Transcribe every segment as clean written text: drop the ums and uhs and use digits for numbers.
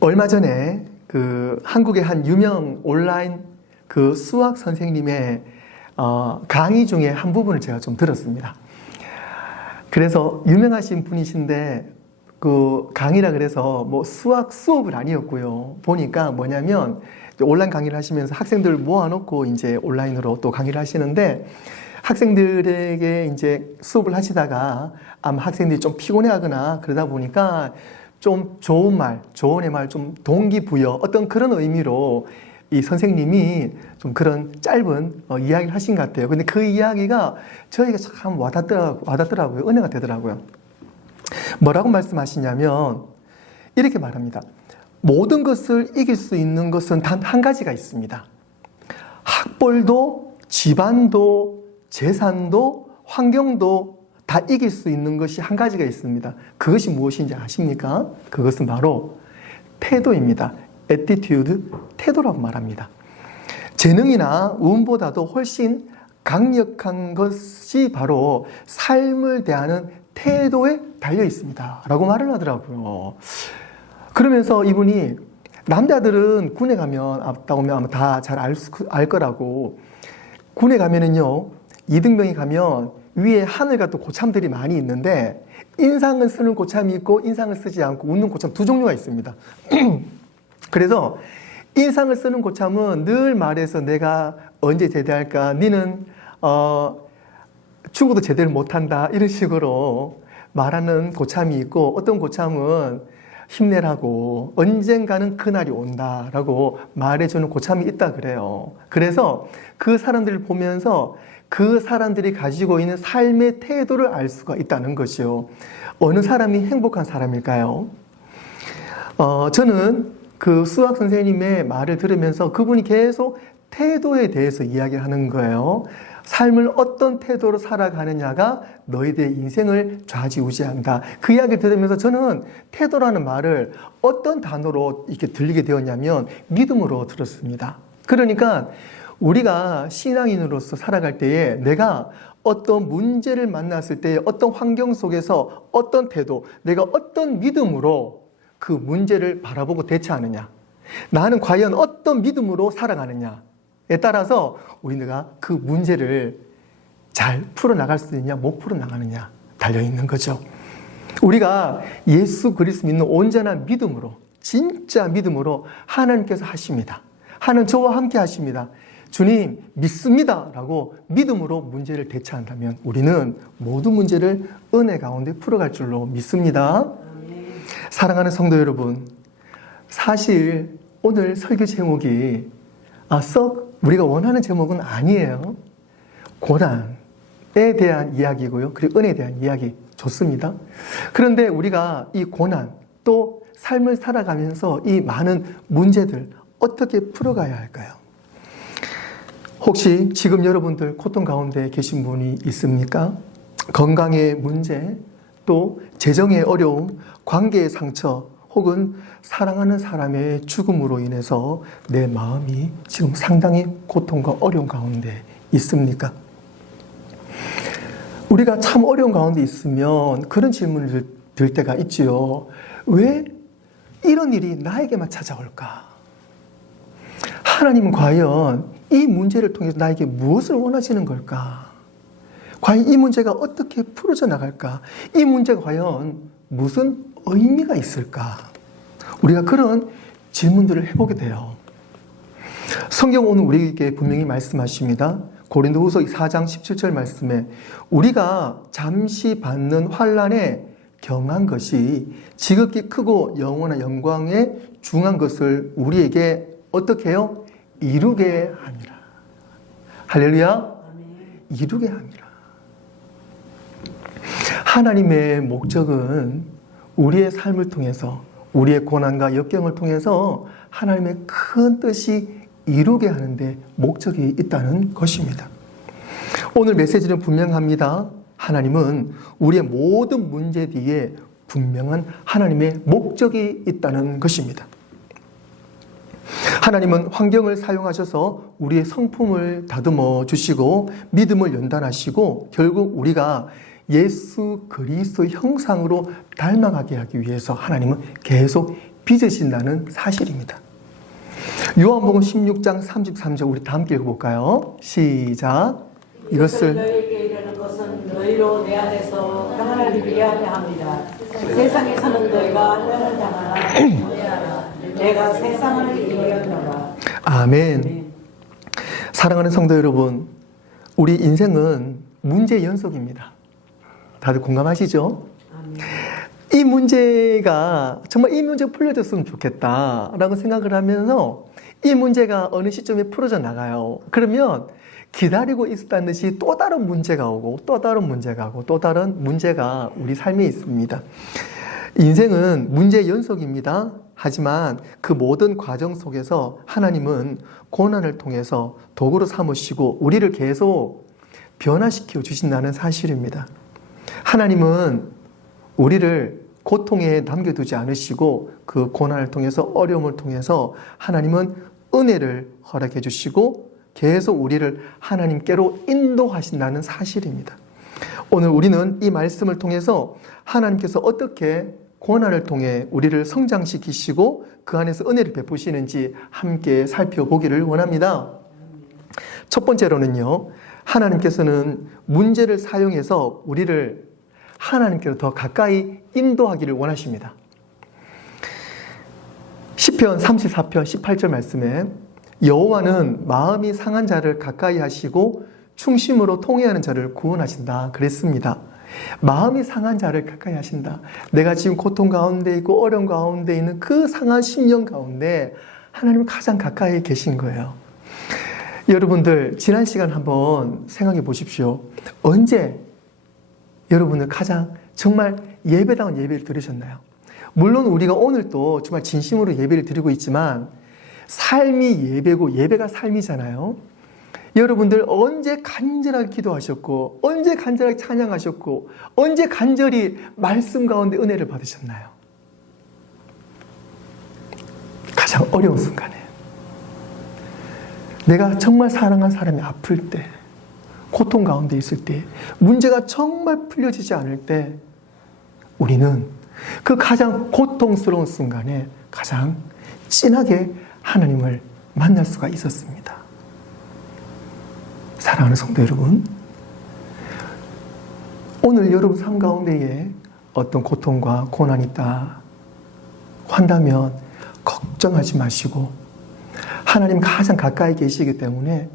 얼마 전에 그 한국의 한 유명 온라인 그 수학 선생님의 강의 중에 한 부분을 제가 좀 들었습니다. 그래서 유명하신 분이신데 그 강의라 그래서 뭐 수학 수업은 아니었고요. 보니까 뭐냐면 온라인 강의를 하시면서 학생들 모아놓고 이제 온라인으로 또 강의를 하시는데 학생들에게 이제 수업을 하시다가 아마 학생들이 좀 피곤해하거나 그러다 보니까 좀 좋은 말, 조언의 말, 좀 동기부여 어떤 그런 의미로 이 선생님이 좀 그런 짧은 이야기를 하신 것 같아요. 근데 그 이야기가 저에게 참 와닿더라고요. 은혜가 되더라고요. 뭐라고 말씀하시냐면 이렇게 말합니다. 모든 것을 이길 수 있는 것은 단 한 가지가 있습니다. 학벌도 집안도 재산도 환경도 다 이길 수 있는 것이 한 가지가 있습니다. 그것이 무엇인지 아십니까? 그것은 바로 태도입니다. attitude, 태도라고 말합니다. 재능이나 운보다도 훨씬 강력한 것이 바로 삶을 대하는 태도에 달려 있습니다. 라고 말을 하더라고요. 그러면서 이분이 남자들은 군에 가면 앞다 오면 아마 다 잘 알 거라고 군에 가면은요 이등병이 가면 위에 하늘 같은 고참들이 많이 있는데 인상을 쓰는 고참이 있고 인상을 쓰지 않고 웃는 고참 두 종류가 있습니다. 그래서 인상을 쓰는 고참은 늘 말해서 내가 언제 제대할까? 니는 죽어도 제대를 못한다 이런 식으로 말하는 고참이 있고 어떤 고참은 힘내라고 언젠가는 그날이 온다라고 말해주는 고참이 있다 그래요. 그래서 그 사람들을 보면서 그 사람들이 가지고 있는 삶의 태도를 알 수가 있다는 것이요. 어느 사람이 행복한 사람일까요? 저는 그 수학 선생님의 말을 들으면서 그분이 계속 태도에 대해서 이야기를 하는 거예요. 삶을 어떤 태도로 살아가느냐가 너희들의 인생을 좌지우지한다. 그 이야기 들으면서 저는 태도라는 말을 어떤 단어로 이렇게 들리게 되었냐면 믿음으로 들었습니다. 그러니까 우리가 신앙인으로서 살아갈 때에 내가 어떤 문제를 만났을 때 어떤 환경 속에서 어떤 태도, 내가 어떤 믿음으로 그 문제를 바라보고 대처하느냐, 나는 과연 어떤 믿음으로 살아가느냐에 따라서 우리가 그 문제를 잘 풀어나갈 수 있느냐 못 풀어나가느냐 달려있는 거죠. 우리가 예수 그리스도 믿는 온전한 믿음으로, 진짜 믿음으로 하나님께서 하십니다. 하나님 저와 함께 하십니다. 주님 믿습니다 라고 믿음으로 문제를 대처한다면 우리는 모든 문제를 은혜 가운데 풀어갈 줄로 믿습니다. 사랑하는 성도 여러분, 사실 오늘 설교 제목이 썩 우리가 원하는 제목은 아니에요. 고난에 대한 이야기고요. 그리고 은혜에 대한 이야기 좋습니다. 그런데 우리가 이 고난 또 삶을 살아가면서 이 많은 문제들 어떻게 풀어가야 할까요? 혹시 지금 여러분들 고통 가운데 계신 분이 있습니까? 건강의 문제, 또 재정의 어려움, 관계의 상처, 혹은 사랑하는 사람의 죽음으로 인해서 내 마음이 지금 상당히 고통과 어려움 가운데 있습니까? 우리가 참 어려운 가운데 있으면 그런 질문을 들 때가 있지요. 왜 이런 일이 나에게만 찾아올까? 하나님은 과연 이 문제를 통해서 나에게 무엇을 원하시는 걸까? 과연 이 문제가 어떻게 풀어져 나갈까? 이 문제가 과연 무슨 의미가 있을까? 우리가 그런 질문들을 해보게 돼요. 성경 오늘 우리에게 분명히 말씀하십니다. 고린도후서 4장 17절 말씀에 우리가 잠시 받는 환난에 경한 것이 지극히 크고 영원한 영광에 중한 것을 우리에게 어떻게 해요? 이루게 함이라. 할렐루야. 이루게 함이라. 하나님의 목적은 우리의 삶을 통해서 우리의 고난과 역경을 통해서 하나님의 큰 뜻이 이루게 하는데 목적이 있다는 것입니다. 오늘 메시지는 분명합니다. 하나님은 우리의 모든 문제 뒤에 분명한 하나님의 목적이 있다는 것입니다. 하나님은 환경을 사용하셔서 우리의 성품을 다듬어 주시고 믿음을 연단하시고 결국 우리가 예수 그리스도의 형상으로 닮아가게 하기 위해서 하나님은 계속 빚으신다는 사실입니다. 요한복음 16장 33절 우리 다 함께 읽어볼까요? 시작. 이것을 너희에게 이르는 것은 너희로 내 안에서 평안을 위하려 합니다. 세상에서는 너희가 환난을 당하나 내가 세상을 이기었노라. 아멘. 사랑하는 성도 여러분, 우리 인생은 문제 연속입니다. 다들 공감하시죠? 이 문제가 정말 이 문제가 풀려졌으면 좋겠다라고 생각을 하면서 이 문제가 어느 시점에 풀어져 나가요. 그러면 기다리고 있었다는 듯이 또 다른 문제가 오고 또 다른 문제가 오고 또 다른 문제가 우리 삶에 있습니다. 인생은 문제 연속입니다. 하지만 그 모든 과정 속에서 하나님은 고난을 통해서 도구로 삼으시고 우리를 계속 변화시켜 주신다는 사실입니다. 하나님은 우리를 고통에 남겨두지 않으시고 그 고난을 통해서 어려움을 통해서 하나님은 은혜를 허락해 주시고 계속 우리를 하나님께로 인도하신다는 사실입니다. 오늘 우리는 이 말씀을 통해서 하나님께서 어떻게 고난을 통해 우리를 성장시키시고 그 안에서 은혜를 베푸시는지 함께 살펴보기를 원합니다. 첫 번째로는요, 하나님께서는 문제를 사용해서 우리를 하나님께로 더 가까이 인도하기를 원하십니다. 시편 34편 18절 말씀에 여호와는 마음이 상한 자를 가까이 하시고 충심으로 통회하는 자를 구원하신다 그랬습니다. 마음이 상한 자를 가까이 하신다. 내가 지금 고통 가운데 있고 어려움 가운데 있는 그 상한 심령 가운데 하나님은 가장 가까이 계신 거예요. 여러분들 지난 시간 한번 생각해 보십시오. 언제 여러분을 가장 정말 예배다운 예배를 드리셨나요? 물론 우리가 오늘도 정말 진심으로 예배를 드리고 있지만 삶이 예배고 예배가 삶이잖아요. 여러분들 언제 간절하게 기도하셨고 언제 간절하게 찬양하셨고 언제 간절히 말씀 가운데 은혜를 받으셨나요? 가장 어려운 순간에 내가 정말 사랑한 사람이 아플 때, 고통 가운데 있을 때, 문제가 정말 풀려지지 않을 때 우리는 그 가장 고통스러운 순간에 가장 진하게 하나님을 만날 수가 있었습니다. 사랑하는 성도 여러분, 오늘 여러분 삶 가운데에 어떤 고통과 고난이 있다 한다면 걱정하지 마시고 하나님 가장 가까이 계시기 때문에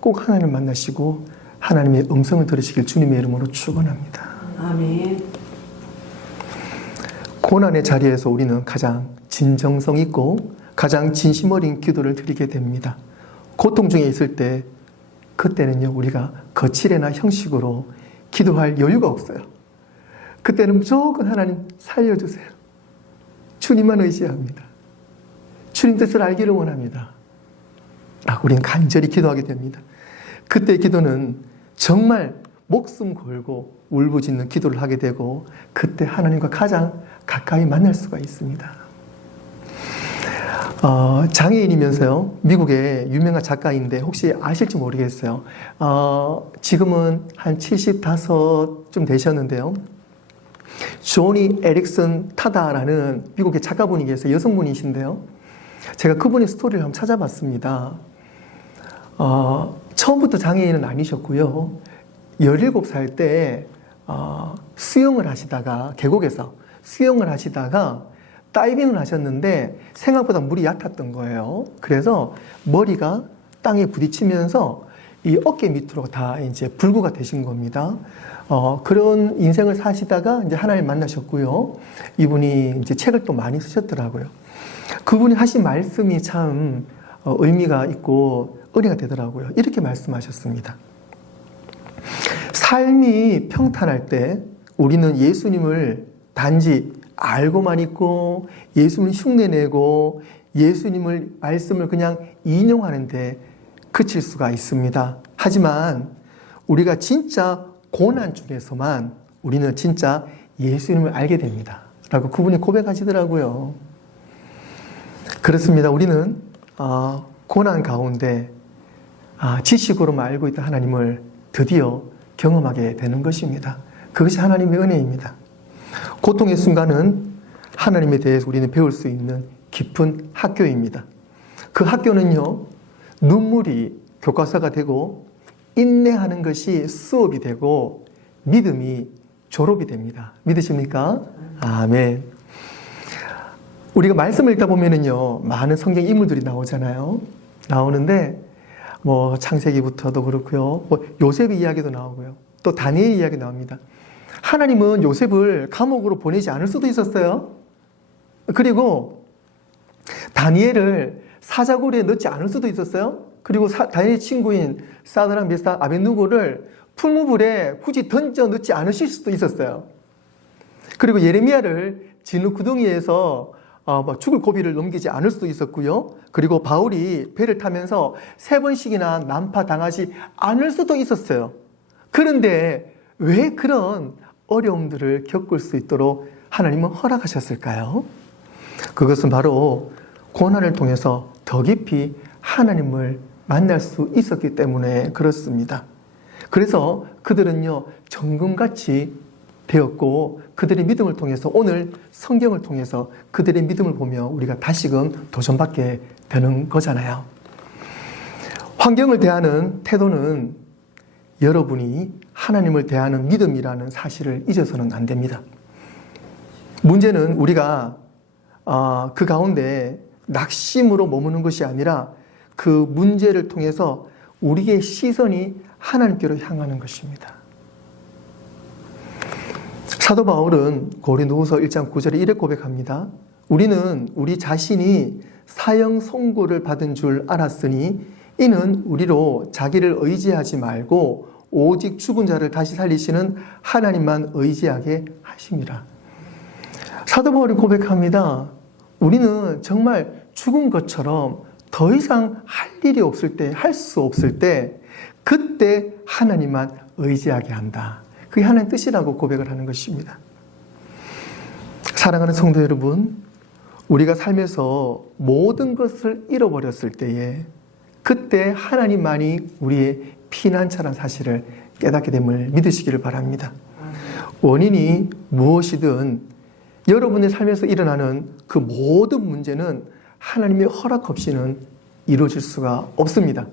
꼭 하나님을 만나시고 하나님의 음성을 들으시길 주님의 이름으로 축원합니다. 아멘. 고난의 자리에서 우리는 가장 진정성 있고 가장 진심 어린 기도를 드리게 됩니다. 고통 중에 있을 때 그때는요 우리가 거칠애나 형식으로 기도할 여유가 없어요. 그때는 무조건 하나님 살려주세요. 주님만 의지합니다. 주님 뜻을 알기를 원합니다. 라고 우리는 간절히 기도하게 됩니다. 그때 기도는 정말 목숨 걸고 울부짖는 기도를 하게 되고 그때 하나님과 가장 가까이 만날 수가 있습니다. 장애인이면서요 미국의 유명한 작가인데 혹시 아실지 모르겠어요. 지금은 한 75좀 되셨는데요. 조니 에릭슨 타다라는 미국의 작가분이 계세요. 여성분이신데요. 제가 그분의 스토리를 한번 찾아봤습니다. 처음부터 장애인은 아니셨고요. 17살 때 수영을 하시다가 계곡에서 수영을 하시다가 다이빙을 하셨는데 생각보다 물이 얕았던 거예요. 그래서 머리가 땅에 부딪히면서 이 어깨 밑으로 다 이제 불구가 되신 겁니다. 그런 인생을 사시다가 이제 하나님 만나셨고요. 이분이 이제 책을 또 많이 쓰셨더라고요. 그분이 하신 말씀이 참 의미가 있고 은혜가 되더라고요. 이렇게 말씀하셨습니다. 삶이 평탄할 때 우리는 예수님을 단지 알고만 있고 예수님을 흉내내고 예수님을 말씀을 그냥 인용하는데 그칠 수가 있습니다. 하지만 우리가 진짜 고난 중에서만 우리는 진짜 예수님을 알게 됩니다. 라고 그분이 고백하시더라고요. 그렇습니다. 우리는 고난 가운데 지식으로만 알고 있던 하나님을 드디어 경험하게 되는 것입니다. 그것이 하나님의 은혜입니다. 고통의 순간은 하나님에 대해서 우리는 배울 수 있는 깊은 학교입니다. 그 학교는요, 눈물이 교과서가 되고 인내하는 것이 수업이 되고 믿음이 졸업이 됩니다. 믿으십니까? 아멘. 우리가 말씀을 읽다 보면은요, 많은 성경 인물들이 나오잖아요. 나오는데 뭐 창세기부터도 그렇고요, 뭐 요셉의 이야기도 나오고요, 또 다니엘 이야기 나옵니다. 하나님은 요셉을 감옥으로 보내지 않을 수도 있었어요. 그리고 다니엘을 사자굴에 넣지 않을 수도 있었어요. 그리고 다니엘 친구인 사드락, 메삭, 아벳느고를 풀무불에 굳이 던져 넣지 않으실 수도 있었어요. 그리고 예레미야를 진흙 구덩이에서 죽을 고비를 넘기지 않을 수도 있었고요. 그리고 바울이 배를 타면서 3번씩이나 난파당하지 않을 수도 있었어요. 그런데 왜 그런 어려움들을 겪을 수 있도록 하나님은 허락하셨을까요? 그것은 바로 고난을 통해서 더 깊이 하나님을 만날 수 있었기 때문에 그렇습니다. 그래서 그들은요, 정금같이 되었고, 그들의 믿음을 통해서, 오늘 성경을 통해서 그들의 믿음을 보며 우리가 다시금 도전받게 되는 거잖아요. 환경을 대하는 태도는 여러분이 하나님을 대하는 믿음이라는 사실을 잊어서는 안 됩니다. 문제는 우리가 그 가운데 낙심으로 머무는 것이 아니라 그 문제를 통해서 우리의 시선이 하나님께로 향하는 것입니다. 사도 바울은 고린도후서 1장 9절에 이렇게 고백합니다. 우리는 우리 자신이 사형 선고를 받은 줄 알았으니 이는 우리로 자기를 의지하지 말고 오직 죽은 자를 다시 살리시는 하나님만 의지하게 하심이라. 사도 바울이 고백합니다. 우리는 정말 죽은 것처럼 더 이상 할 일이 없을 때, 할 수 없을 때, 그때 하나님만 의지하게 한다. 그게 하나님의 뜻이라고 고백을 하는 것입니다. 사랑하는 성도 여러분, 우리가 삶에서 모든 것을 잃어버렸을 때에 그때 하나님만이 우리의 피난처라는 사실을 깨닫게 됨을 믿으시기를 바랍니다. 원인이 무엇이든 여러분의 삶에서 일어나는 그 모든 문제는 하나님의 허락 없이는 이루어질 수가 없습니다.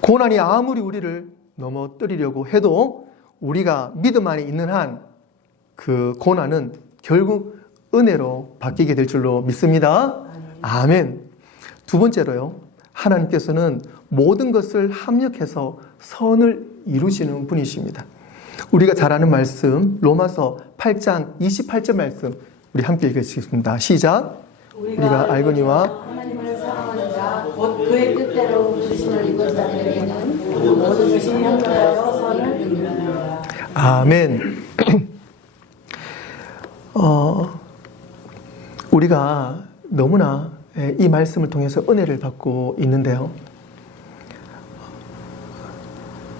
고난이 아무리 우리를 넘어뜨리려고 해도 우리가 믿음 안에 있는 한 그 고난은 결국 은혜로 바뀌게 될 줄로 믿습니다. 아멘. 두 번째로요, 하나님께서는 모든 것을 합력해서 선을 이루시는 분이십니다. 우리가 잘 아는 말씀, 로마서 8장 28절 말씀 우리 함께 읽겠습니다. 시작. 우리가 알거니와 하나님을 사랑하는 자, 곧 그의 뜻대로 부르심을 입은 자들에게는 모든 것이 합력하여 선을 이루느니라. 아멘. 우리가 너무나 이 말씀을 통해서 은혜를 받고 있는데요.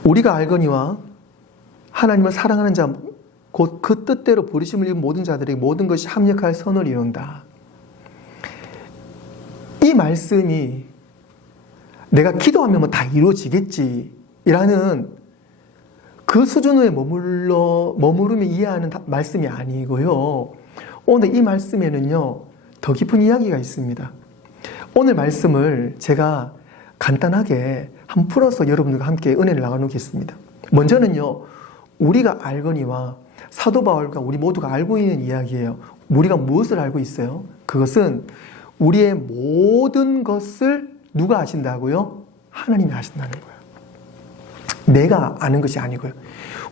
우리가 알거니와 하나님을 사랑하는 자, 곧 그 뜻대로 부르심을 입은 모든 자들에게 모든 것이 합력하여 선을 이룬다. 이 말씀이 내가 기도하면 뭐 다 이루어지겠지 라는 그 수준에 머무르며 이해하는 말씀이 아니고요. 오늘 이 말씀에는요, 더 깊은 이야기가 있습니다. 오늘 말씀을 제가 간단하게 한번 풀어서 여러분들과 함께 은혜를 나누겠습니다. 먼저는요, 우리가 알거니와 사도 바울과 우리 모두가 알고 있는 이야기예요. 우리가 무엇을 알고 있어요? 그것은 우리의 모든 것을 누가 아신다고요? 하나님이 아신다는 거예요. 내가 아는 것이 아니고요.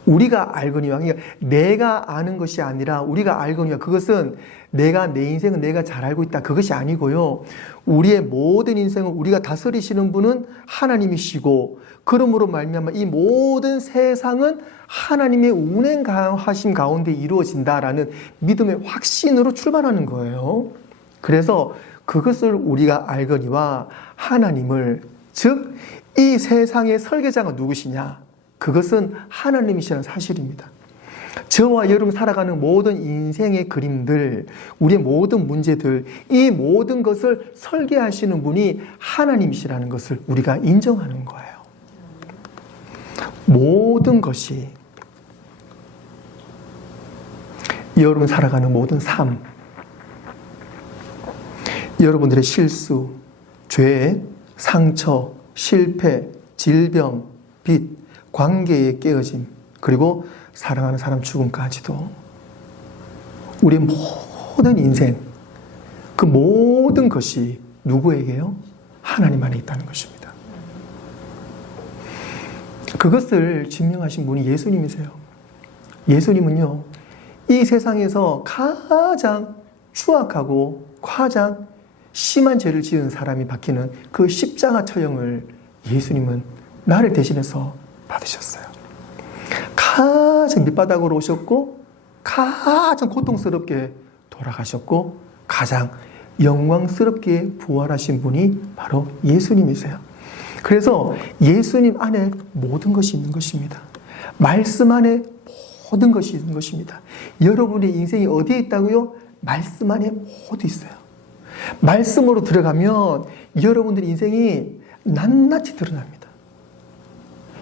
우리가 알거니와, 그러니까 내가 아는 것이 아니라 우리가 알거니와, 그것은 내 인생은 내가 잘 알고 있다, 그것이 아니고요. 우리의 모든 인생을 우리가 다스리시는 분은 하나님이시고, 그러므로 말미암아 이 모든 세상은 하나님의 운행하심 가운데 이루어진다라는 믿음의 확신으로 출발하는 거예요. 그래서 그것을 우리가 알거니와 하나님을, 즉 이 세상의 설계자가 누구시냐? 그것은 하나님이시라는 사실입니다. 저와 여러분 살아가는 모든 인생의 그림들, 우리의 모든 문제들, 이 모든 것을 설계하시는 분이 하나님이시라는 것을 우리가 인정하는 거예요. 모든 것이, 여러분 살아가는 모든 삶, 여러분들의 실수, 죄, 상처, 실패, 질병, 빚, 관계의 깨어짐, 그리고 사랑하는 사람 죽음까지도 우리의 모든 인생, 그 모든 것이 누구에게요? 하나님 안에 있다는 것입니다. 그것을 증명하신 분이 예수님이세요. 예수님은요, 이 세상에서 가장 추악하고 가장 심한 죄를 지은 사람이 박히는 그 십자가 처형을 예수님은 나를 대신해서 받으셨어요. 가장 밑바닥으로 오셨고 가장 고통스럽게 돌아가셨고 가장 영광스럽게 부활하신 분이 바로 예수님이세요. 그래서 예수님 안에 모든 것이 있는 것입니다. 말씀 안에 모든 것이 있는 것입니다. 여러분의 인생이 어디에 있다고요? 말씀 안에 모두 있어요. 말씀으로 들어가면 여러분들의 인생이 낱낱이 드러납니다.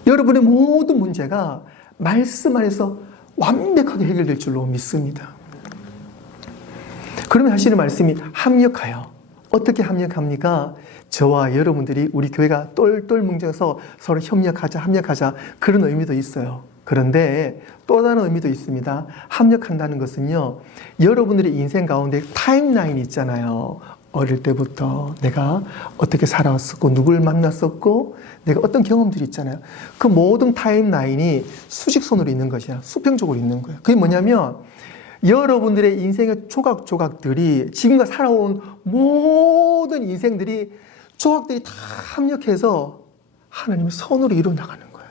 여러분의 모든 문제가 말씀 안에서 완벽하게 해결될 줄로 믿습니다. 그러면 하시는 말씀이 합력하여. 어떻게 합력합니까? 저와 여러분들이 우리 교회가 똘똘 뭉쳐서 서로 협력하자 그런 의미도 있어요. 그런데 또 다른 의미도 있습니다. 합력한다는 것은요, 여러분들의 인생 가운데 타임라인이 있잖아요. 어릴 때부터 내가 어떻게 살아왔었고 누굴 만났었고 내가 어떤 경험들이 있잖아요. 그 모든 타임라인이 수직선으로 있는 것이야. 수평적으로 있는 거예요. 그게 뭐냐면 여러분들의 인생의 조각조각들이 지금과 살아온 모든 인생들이 조각들이 다 합력해서 하나님의 선으로 이루어나가는 거예요.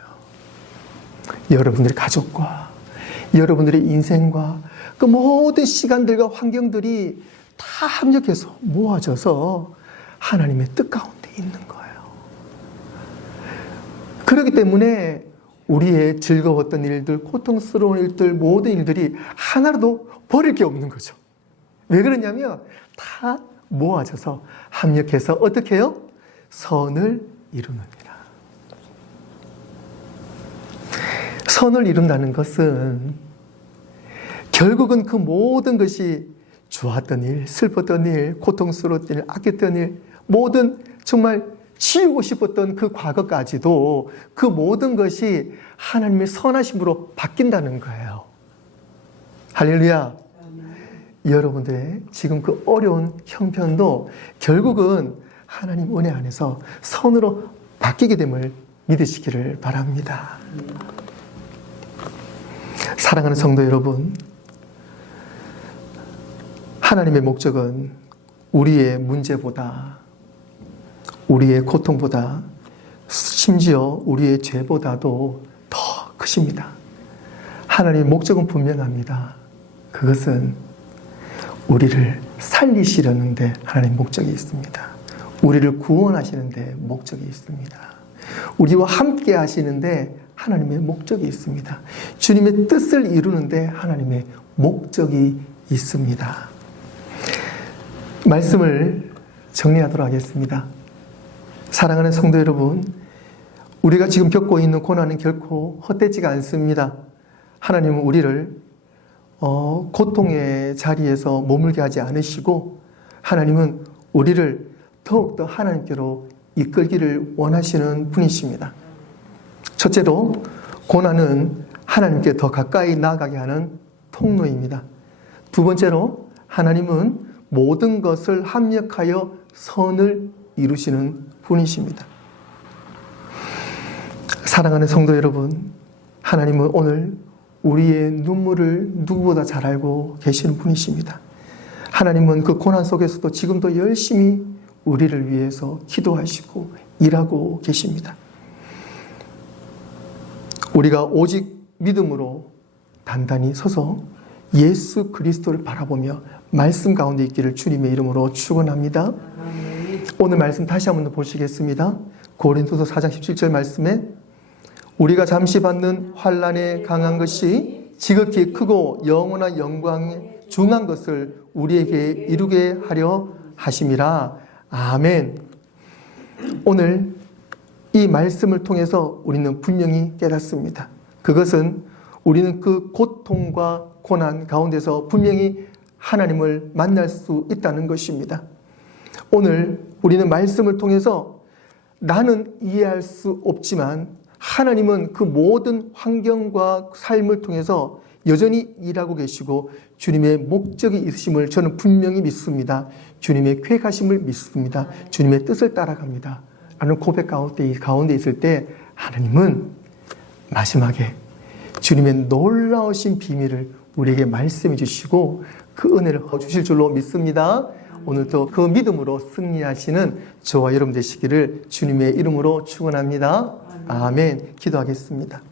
여러분들의 가족과 여러분들의 인생과 그 모든 시간들과 환경들이 다 합력해서 모아져서 하나님의 뜻 가운데 있는 거예요. 그렇기 때문에 우리의 즐거웠던 일들, 고통스러운 일들, 모든 일들이 하나라도 버릴 게 없는 거죠. 왜 그러냐면 다 모아져서 합력해서 어떻게 해요? 선을 이루느니라. 선을 이룬다는 것은 결국은 그 모든 것이 좋았던 일, 슬펐던 일, 고통스러웠던 일, 아꼈던 일, 모든 정말 지우고 싶었던 그 과거까지도 그 모든 것이 하나님의 선하심으로 바뀐다는 거예요. 할렐루야. 여러분들의 지금 그 어려운 형편도 결국은 하나님 은혜 안에서 선으로 바뀌게 됨을 믿으시기를 바랍니다. 사랑하는 성도 여러분, 하나님의 목적은 우리의 문제보다, 우리의 고통보다, 심지어 우리의 죄보다도 더 크십니다. 하나님의 목적은 분명합니다. 그것은 우리를 살리시려는데 하나님의 목적이 있습니다. 우리를 구원하시는데 목적이 있습니다. 우리와 함께 하시는데 하나님의 목적이 있습니다. 주님의 뜻을 이루는데 하나님의 목적이 있습니다. 말씀을 정리하도록 하겠습니다. 사랑하는 성도 여러분, 우리가 지금 겪고 있는 고난은 결코 헛되지가 않습니다. 하나님은 우리를 고통의 자리에서 머물게 하지 않으시고 하나님은 우리를 더욱더 하나님께로 이끌기를 원하시는 분이십니다. 첫째로, 고난은 하나님께 더 가까이 나아가게 하는 통로입니다. 두 번째로, 하나님은 모든 것을 합력하여 선을 이루시는 분이십니다. 사랑하는 성도 여러분, 하나님은 오늘 우리의 눈물을 누구보다 잘 알고 계시는 분이십니다. 하나님은 그 고난 속에서도 지금도 열심히 우리를 위해서 기도하시고 일하고 계십니다. 우리가 오직 믿음으로 단단히 서서 예수 그리스도를 바라보며 말씀 가운데 있기를 주님의 이름으로 축원합니다. 오늘 말씀 다시 한번 보시겠습니다. 고린도서 4장 17절 말씀에 우리가 잠시 받는 환난에 강한 것이 지극히 크고 영원한 영광에 중한 것을 우리에게 이루게 하려 하심이라. 아멘. 오늘 이 말씀을 통해서 우리는 분명히 깨닫습니다. 그것은 우리는 그 고통과 고난 가운데서 분명히 하나님을 만날 수 있다는 것입니다. 오늘 우리는 말씀을 통해서 나는 이해할 수 없지만 하나님은 그 모든 환경과 삶을 통해서 여전히 일하고 계시고 주님의 목적이 있으심을 저는 분명히 믿습니다. 주님의 계획하심을 믿습니다. 주님의 뜻을 따라갑니다. 라는 고백 가운데 있을 때 하나님은 마지막에 주님의 놀라우신 비밀을 우리에게 말씀해 주시고 그 은혜를 주실 줄로 믿습니다. 오늘도 그 믿음으로 승리하시는 저와 여러분 되시기를 주님의 이름으로 축원합니다. 아멘. 기도하겠습니다.